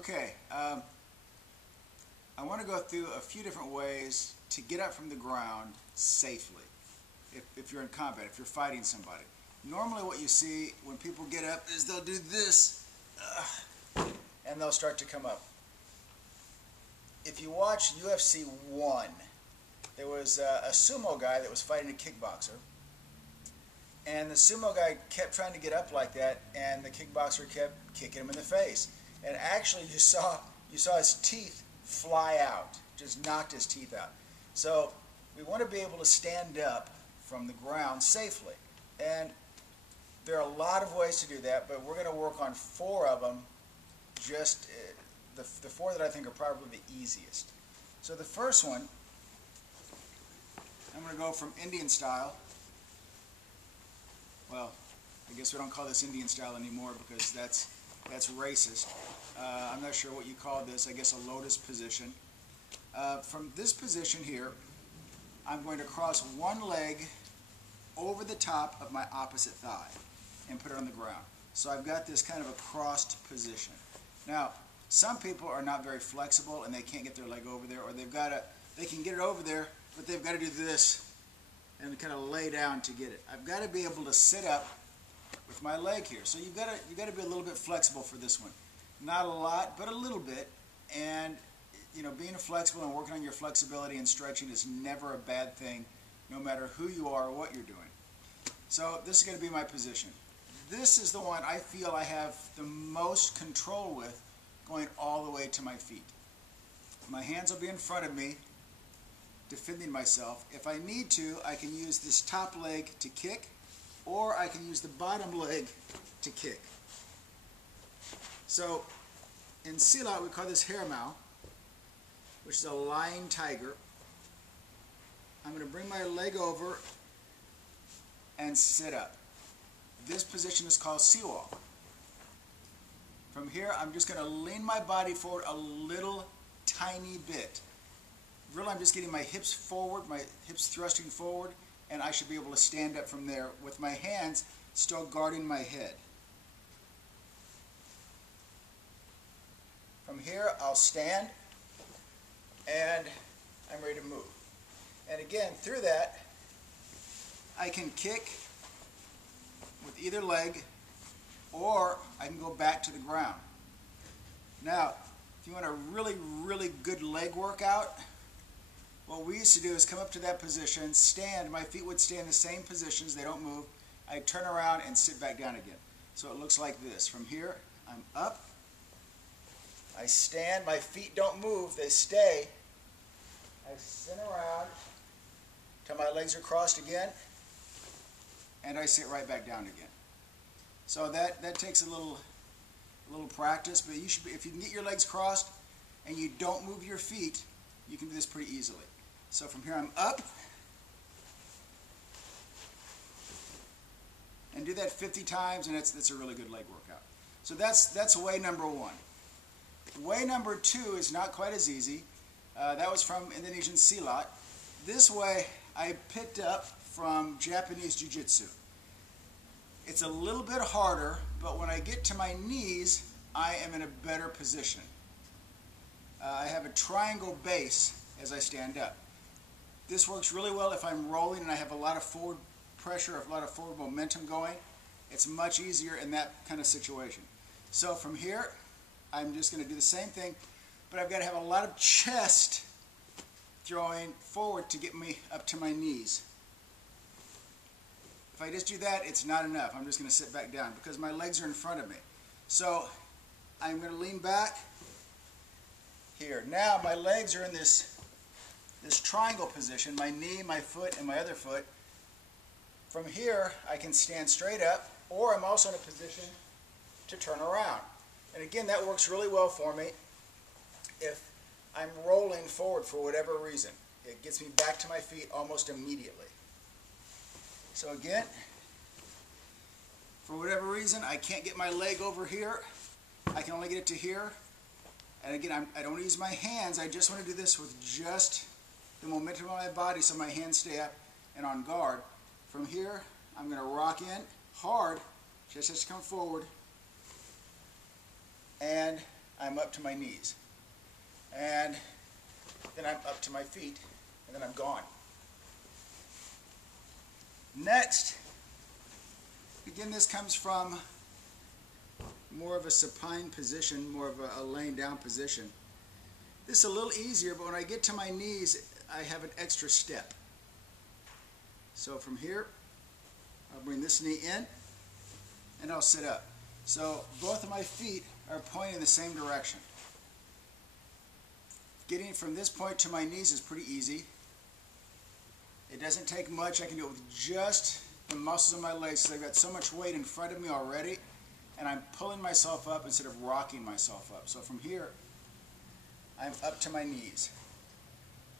Okay, I want to go through a few different ways to get up from the ground safely if you're in combat, if you're fighting somebody. Normally what you see when people get up is they'll do this and they'll start to come up. If you watch UFC 1, there was a sumo guy that was fighting a kickboxer, and the sumo guy kept trying to get up like that, and the kickboxer kept kicking him in the face. And actually you saw his teeth fly out, just knocked his teeth out. So we want to be able to stand up from the ground safely. And there are a lot of ways to do that, but we're going to work on 4 of them, just the 4 that I think are probably the easiest. So the first one, I'm going to go from Indian style. Well, I guess we don't call this Indian style anymore because that's racist. I'm not sure what you call this. I guess a lotus position. From this position here, I'm going to cross one leg over the top of my opposite thigh and put it on the ground. So I've got this kind of a crossed position. Now, some people are not very flexible and they can't get their leg over there, or they can get it over there, but they've got to do this and kind of lay down to get it. I've got to be able to sit up with my leg here. So you've got to be a little bit flexible for this one. Not a lot, but a little bit. And you know, being flexible and working on your flexibility and stretching is never a bad thing, no matter who you are or what you're doing. So this is going to be my position. This is the one I feel I have the most control with, going all the way to my feet. My hands will be in front of me, defending myself. If I need to, I can use this top leg to kick, or I can use the bottom leg to kick. So in Silat we call this hairmau, which is a lying tiger. I'm going to bring my leg over and sit up. This position is called siwal. From here I'm just going to lean my body forward a little tiny bit. Really, I'm just getting my hips forward, my hips thrusting forward, and I should be able to stand up from there with my hands still guarding my head. From here, I'll stand, and I'm ready to move. And again, through that, I can kick with either leg, or I can go back to the ground. Now, if you want a really, really good leg workout, what we used to do is come up to that position, stand, my feet would stay in the same positions, they don't move. I'd turn around and sit back down again. So it looks like this. From here, I'm up, I stand, my feet don't move, they stay. I spin around till my legs are crossed again, and I sit right back down again. So that takes a little practice, but you should be, if you can get your legs crossed and you don't move your feet, you can do this pretty easily. So from here I'm up, and do that 50 times, and that's a really good leg workout. So that's way number 1. Way number 2 is not quite as easy. That was from Indonesian Silat. This way I picked up from Japanese Jiu-Jitsu. It's a little bit harder, but when I get to my knees, I am in a better position. I have a triangle base as I stand up. This works really well if I'm rolling and I have a lot of forward pressure, a lot of forward momentum going. It's much easier in that kind of situation. So from here, I'm just going to do the same thing, but I've got to have a lot of chest throwing forward to get me up to my knees. If I just do that, it's not enough. I'm just going to sit back down because my legs are in front of me. So I'm going to lean back here. Now my legs are in this triangle position, my knee, my foot, and my other foot. From here, I can stand straight up, or I'm also in a position to turn around. And again, that works really well for me if I'm rolling forward for whatever reason. It gets me back to my feet almost immediately. So again, for whatever reason, I can't get my leg over here. I can only get it to here. And again, I don't use my hands. I just want to do this with just the momentum of my body so my hands stay up and on guard. From here, I'm going to rock in hard, chest has to come forward, and I'm up to my knees. And then I'm up to my feet, and then I'm gone. Next, again, this comes from more of a supine position, more of a laying down position. This is a little easier, but when I get to my knees, I have an extra step. So from here, I'll bring this knee in, and I'll sit up. So both of my feet are pointing in the same direction. Getting from this point to my knees is pretty easy. It doesn't take much. I can do it with just the muscles of my legs because I've got so much weight in front of me already, and I'm pulling myself up instead of rocking myself up. So from here, I'm up to my knees.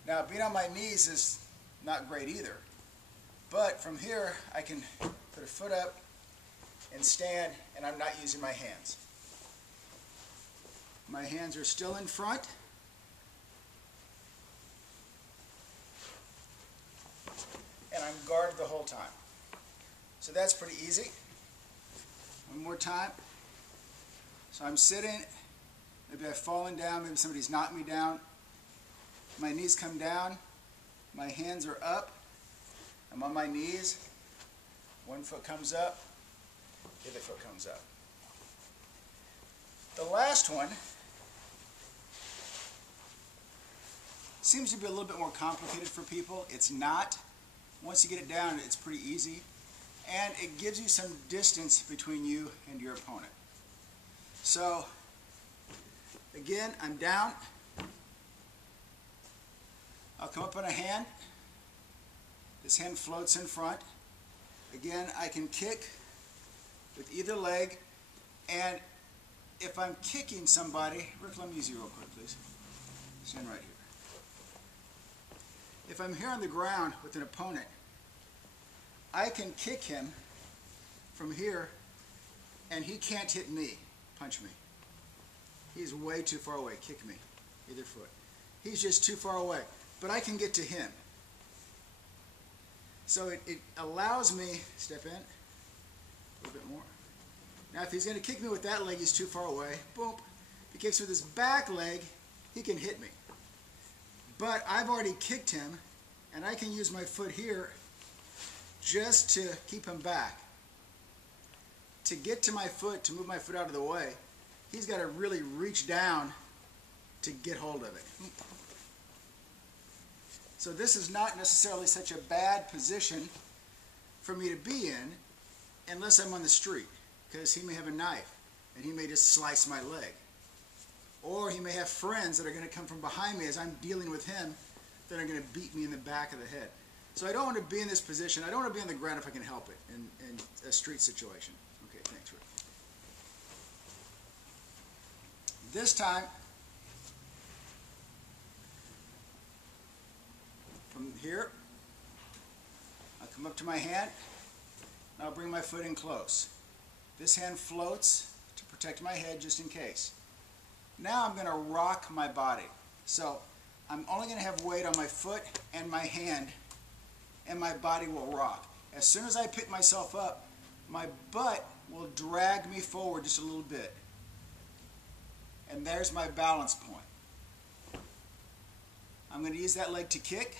Now, being on my knees is not great either, but from here, I can put a foot up and stand, and I'm not using my hands. My hands are still in front. And I'm guarded the whole time. So that's pretty easy. One more time. So I'm sitting, maybe I've fallen down, maybe somebody's knocked me down. My knees come down, my hands are up, I'm on my knees, one foot comes up, the other foot comes up. The last one seems to be a little bit more complicated for people. It's not. Once you get it down, it's pretty easy, and it gives you some distance between you and your opponent. So, again, I'm down. I'll come up on a hand. This hand floats in front. Again, I can kick with either leg, and if I'm kicking somebody, Rick, let me use you real quick, please. Stand right here. If I'm here on the ground with an opponent, I can kick him from here, and he can't hit me, punch me. He's way too far away. Kick me, either foot. He's just too far away, but I can get to him. So it allows me, step in, a little bit more. Now if he's going to kick me with that leg, he's too far away. Boom. If he kicks with his back leg, he can hit me. But I've already kicked him, and I can use my foot here just to keep him back. To get to my foot, to move my foot out of the way, he's got to really reach down to get hold of it. So this is not necessarily such a bad position for me to be in unless I'm on the street, because he may have a knife and he may just slice my leg. Or he may have friends that are going to come from behind me as I'm dealing with him that are going to beat me in the back of the head. So I don't want to be in this position. I don't want to be on the ground if I can help it in a street situation. Okay, thanks, Rick. This time, from here, I'll come up to my hand, and I'll bring my foot in close. This hand floats to protect my head just in case. Now I'm going to rock my body. So I'm only going to have weight on my foot and my hand, and my body will rock. As soon as I pick myself up, my butt will drag me forward just a little bit. And there's my balance point. I'm going to use that leg to kick.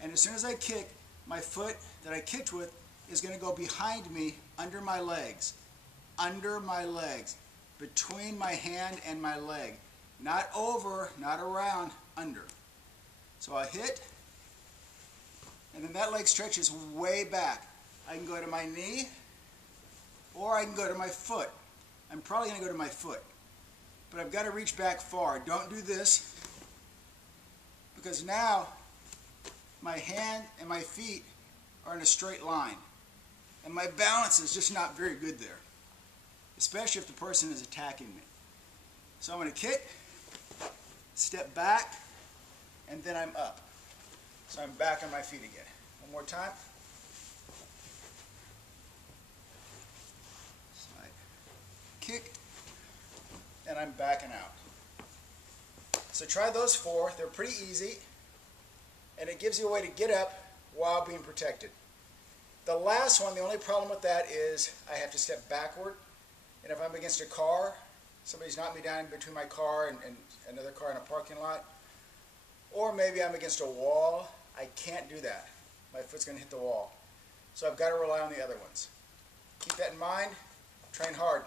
And as soon as I kick, my foot that I kicked with is going to go behind me under my legs. Under my legs. Between my hand and my leg. Not over, not around, under. So I hit, and then that leg stretches way back. I can go to my knee, or I can go to my foot. I'm probably going to go to my foot. But I've got to reach back far. Don't do this, because now my hand and my feet are in a straight line. And my balance is just not very good there, especially if the person is attacking me. So I'm going to kick, step back, and then I'm up. So I'm back on my feet again. One more time. Slide, kick, and I'm backing out. So try those 4. They're pretty easy, and it gives you a way to get up while being protected. The last one, the only problem with that is I have to step backward, and if I'm against a car, somebody's knocked me down in between my car and another car in a parking lot, or maybe I'm against a wall, I can't do that. My foot's going to hit the wall. So I've got to rely on the other ones. Keep that in mind. Train hard.